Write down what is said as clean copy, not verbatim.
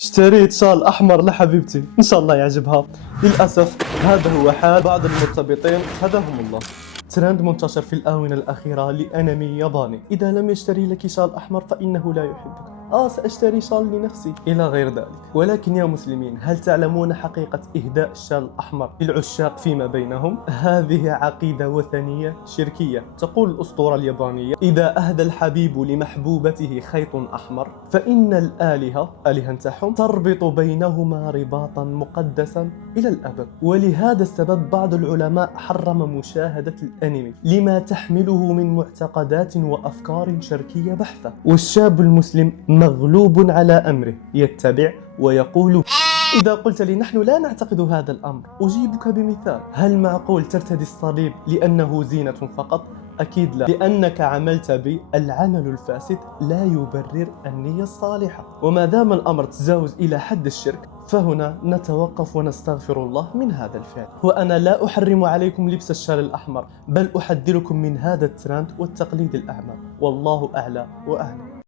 اشتريت شال أحمر لحبيبتي، إن شاء الله يعجبها. للأسف هذا هو حال بعض المرتبطين، هداهم الله. ترند منتشر في الآونة الأخيرة لأنمي ياباني: إذا لم يشتري لك شال أحمر فإنه لا يحبك. سأشتري شال لنفسي، إلى غير ذلك. ولكن يا مسلمين، هل تعلمون حقيقة إهداء الشال الأحمر للعشاق فيما بينهم؟ هذه عقيدة وثنية شركية. تقول الأسطورة اليابانية: إذا أهدى الحبيب لمحبوبته خيط أحمر فإن الآلهة نتاعهم تربط بينهما رباطا مقدسا إلى الأبد. ولهذا السبب بعض العلماء حرم مشاهدة الأنمي لما تحمله من معتقدات وأفكار شركية بحتة. والشاب المسلم مغلوب على أمره، يتبع ويقول. إذا قلت لي نحن لا نعتقد هذا الأمر، أجيبك بمثال: هل معقول ترتدي الصليب لأنه زينة فقط؟ أكيد لا، لأنك عملت بالعمل الفاسد لا يبرر النية الصالحة. وما دام الأمر تجاوز إلى حد الشرك، فهنا نتوقف ونستغفر الله من هذا الفعل. وأنا لا أحرم عليكم لبس الشال الأحمر، بل أحذركم من هذا الترند والتقليد الأعمى. والله أعلى وأعلم.